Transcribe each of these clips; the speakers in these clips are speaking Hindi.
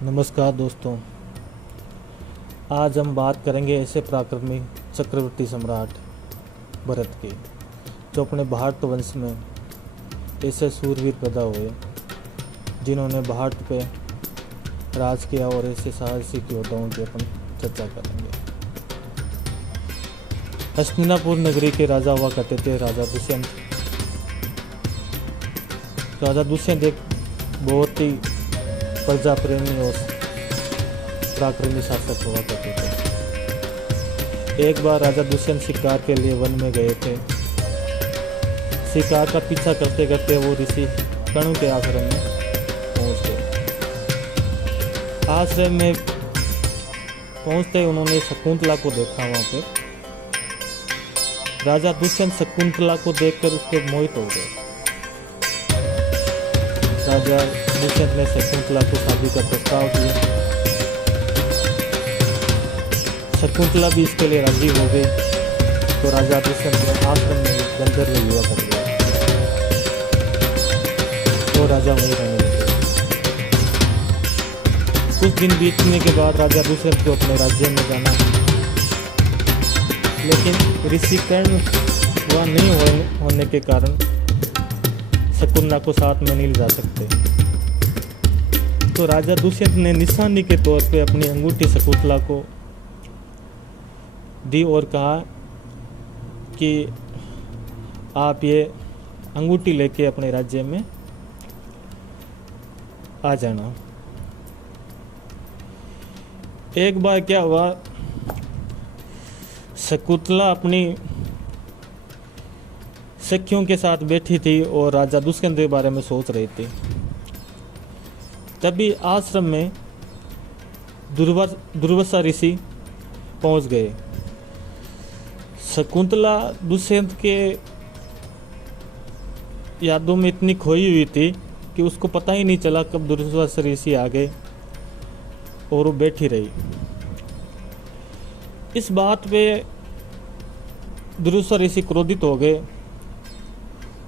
नमस्कार दोस्तों। आज हम बात करेंगे ऐसे पराक्रमी चक्रवर्ती सम्राट भरत की, जो अपने भारत वंश में ऐसे सूरवीर पैदा हुए जिन्होंने भारत पे राज किया, और ऐसे साहसिक योद्धाओं की अपन चर्चा करेंगे। हस्तिनापुर नगरी के राजा हुआ करते थे राजा दुष्यंत। राजा दुष्यंत एक बहुत ही प्रजा प्रेमी और पराक्रमी शासक हुआ करते थे। एक बार राजा दुष्यंत शिकार के लिए वन में गए थे। शिकार का पीछा करते करते वो ऋषि कणु के आश्रम में पहुंच गए। आश्रम में पहुंचते उन्होंने शकुंतला को देखा। वहां पे राजा दुष्यंत शकुंतला को देखकर उसके मोहित हो गए। राजा दुष्यंत ने शकुंतला को शादी का प्रस्ताव दिया। शकुंतला भी इसके लिए राजी हो गई, तो राजा दुष्यंत ने आश्रम में गंधर्व विवाह कर दिया, तो राजा वहीं रहने लगे। कुछ दिन बीतने के बाद राजा दुष्यंत को अपने राज्य में जाना, लेकिन ऋषि कर्ण वह नहीं होने के कारण शकुंतला को साथ में नहीं जा सकते। तो राजा दुष्यंत ने निशानी के तौर पे अपनी अंगूठी शकुंतला को दी और कहा कि आप ये अंगूठी लेके अपने राज्य में आ जाना। एक बार क्या हुआ, शकुंतला अपनी सखियों के साथ बैठी थी और राजा दुष्यंत के बारे में सोच रही थी। तभी आश्रम में दुर्वासा ऋषि पहुंच गए। शकुंतला दुष्यंत के यादों में इतनी खोई हुई थी कि उसको पता ही नहीं चला कब दुर्वासा ऋषि आ गए और वो बैठी रही। इस बात पे दुर्वासा ऋषि क्रोधित हो गए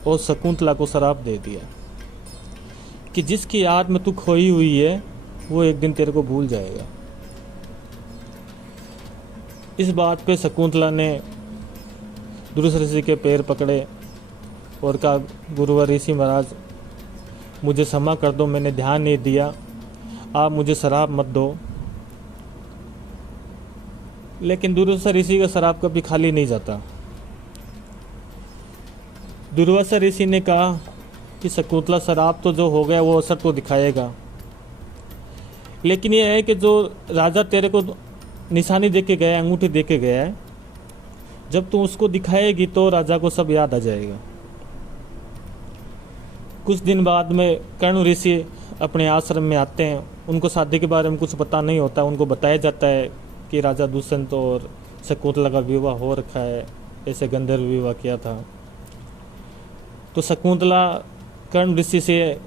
और शकुंतला को श्राप दे दिया कि जिसकी याद में तू खोई हुई है वो एक दिन तेरे को भूल जाएगा। इस बात पे शकुंतला ने दुर्वासा ऋषि के पैर पकड़े और कहा, गुरुवर ऋषि महाराज, मुझे क्षमा कर दो, मैंने ध्यान नहीं दिया, आप मुझे श्राप मत दो। लेकिन दुर्वासा ऋषि का श्राप कभी खाली नहीं जाता। दुर्वासा ऋषि ने कहा कि शकुंतला श्राप तो जो हो गया वो असर तो दिखाएगा, लेकिन ये है कि जो राजा तेरे को निशानी दे के गया, अंगूठी दे के गया है, जब तू उसको दिखाएगी तो राजा को सब याद आ जाएगा। कुछ दिन बाद में कर्ण ऋषि अपने आश्रम में आते हैं। उनको शादी के बारे में कुछ पता नहीं होता। उनको बताया जाता है कि राजा दुष्यंत और शकुंतला का विवाह हो रखा है, ऐसे गंधर्व विवाह किया था। तो शकुंतला कर्ण ऋषि से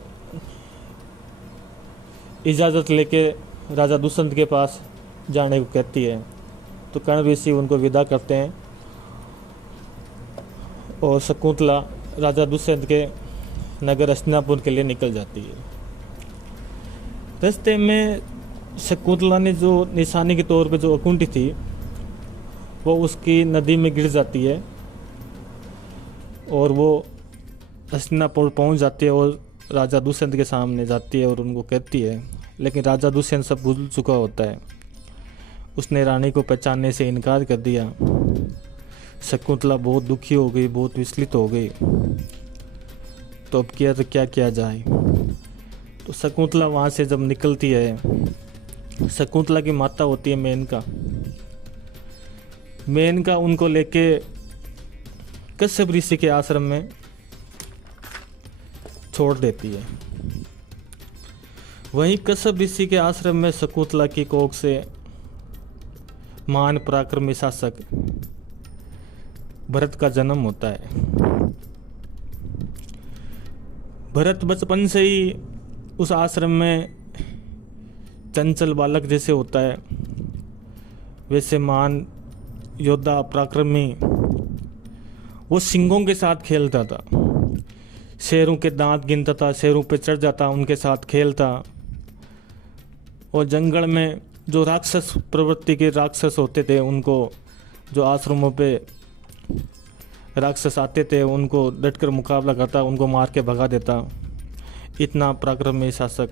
इजाज़त लेके राजा दुष्यंत के पास जाने को कहती है। तो कर्ण ऋषि उनको विदा करते हैं और शकुंतला राजा दुष्यंत के नगर हस्तिनापुर के लिए निकल जाती है। रास्ते में शकुंतला ने जो निशानी के तौर पे जो अंगूठी थी वो उसकी नदी में गिर जाती है और वो हस्तिनापुर पहुंच जाती है और राजा दुष्यंत के सामने जाती है और उनको कहती है। लेकिन राजा दुष्यंत सब भूल चुका होता है। उसने रानी को पहचानने से इनकार कर दिया। शकुंतला बहुत दुखी हो गई, बहुत विचलित हो गई। तो अब क्या किया जाए। तो शकुंतला वहाँ से जब निकलती है, शकुंतला की माता होती है मेनका उनको लेके कश्यप ऋषि के आश्रम में छोड़ देती है। वहीं कश्यप ऋषि के आश्रम में शकुंतला की कोख से महान पराक्रमी शासक भरत का जन्म होता है। भरत बचपन से ही उस आश्रम में चंचल बालक जैसे होता है, वैसे महान योद्धा पराक्रमी वो सिंहों के साथ खेलता था। शेरों के दांत गिनता था, शेरों पे चढ़ जाता, उनके साथ खेलता और जंगल में जो राक्षस प्रवृत्ति के राक्षस होते थे, उनको जो आश्रमों पे राक्षस आते थे उनको डटकर मुकाबला करता, उनको मार के भगा देता। इतना पराक्रमी शासक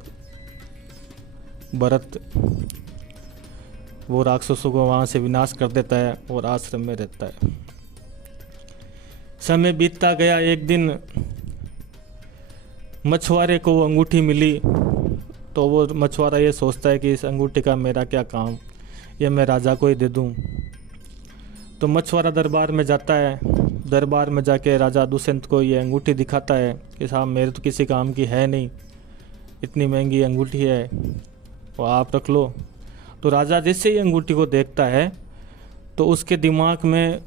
भरत वो राक्षसों को वहाँ से विनाश कर देता है और आश्रम में रहता है। समय बीतता गया। एक दिन मछुआरे को वो अंगूठी मिली, तो वो मछुआरा ये सोचता है कि इस अंगूठी का मेरा क्या काम, ये मैं राजा को ही दे दूँ। तो मछुआरा दरबार में जाता है। दरबार में जाके राजा दुष्यंत को ये अंगूठी दिखाता है कि साहब मेरे तो किसी काम की है नहीं, इतनी महंगी अंगूठी है, वो आप रख लो। तो राजा जैसे ही अंगूठी को देखता है तो उसके दिमाग में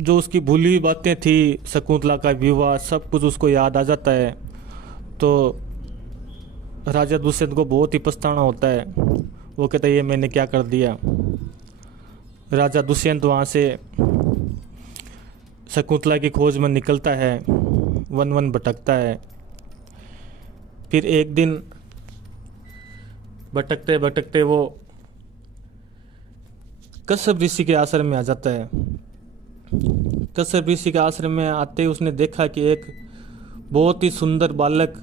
जो उसकी भूली हुई बातें थी, शकुंतला का विवाह, सब कुछ उसको याद आ जाता है। तो राजा दुष्यंत को बहुत ही पछताना होता है। वो कहता है ये मैंने क्या कर दिया। राजा दुष्यंत वहाँ से शकुंतला की खोज में निकलता है, वन वन भटकता है। फिर एक दिन भटकते भटकते वो कश्यप ऋषि के आश्रम में आ जाता है। कश्यप ऋषि के आश्रम में आते ही उसने देखा कि एक बहुत ही सुंदर बालक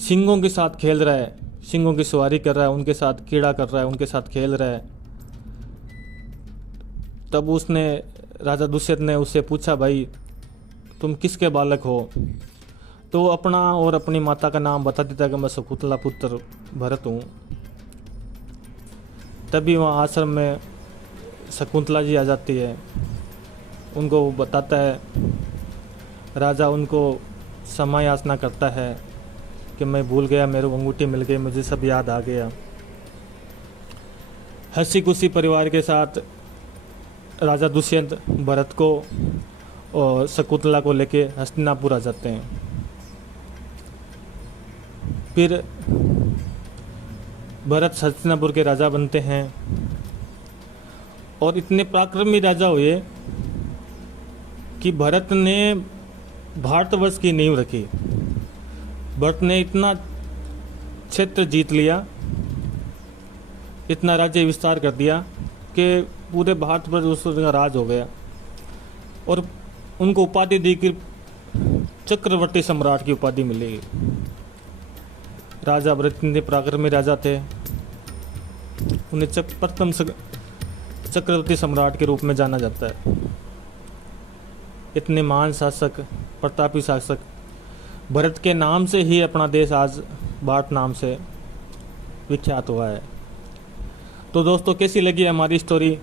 सिंहों के साथ खेल रहा है, सिंहों की सवारी कर रहा है, उनके साथ कीड़ा कर रहा है, उनके साथ खेल रहा है। तब उसने राजा दुष्यंत ने उससे पूछा, भाई तुम किसके बालक हो? तो वो अपना और अपनी माता का नाम बता देता कि मैं शकुंतला पुत्र भरत हूँ। तभी वहाँ आश्रम में शकुंतला जी आ जाती है, उनको वो बताता है। राजा उनको क्षमा याचना करता है कि मैं भूल गया, मेरे को अंगूठी मिल गई, मुझे सब याद आ गया। हंसी खुशी परिवार के साथ राजा दुष्यंत भरत को और शकुंतला को लेके हस्तिनापुर आ जाते हैं। फिर भरत हस्तिनापुर के राजा बनते हैं और इतने पराक्रमी राजा हुए कि भरत ने भारतवर्ष की नींव रखी। भरत ने इतना क्षेत्र जीत लिया, इतना राज्य विस्तार कर दिया कि पूरे भारत पर उसका राज हो गया। और उनको उपाधि दी कि चक्रवर्ती सम्राट की उपाधि मिलेगी। राजा भरत इतने पराक्रमी राजा थे, उन्हें प्रथम चक्रवर्ती सम्राट के रूप में जाना जाता है। इतने महान शासक, प्रतापी शासक भरत के नाम से ही अपना देश आज भारत नाम से विख्यात हुआ है। तो दोस्तों, कैसी लगी हमारी स्टोरी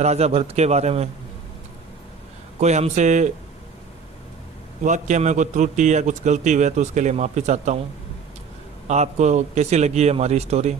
राजा भरत के बारे में? कोई हमसे वाक्य में कोई त्रुटि या कुछ गलती हुई है तो उसके लिए माफ़ी चाहता हूँ। आपको कैसी लगी है हमारी स्टोरी?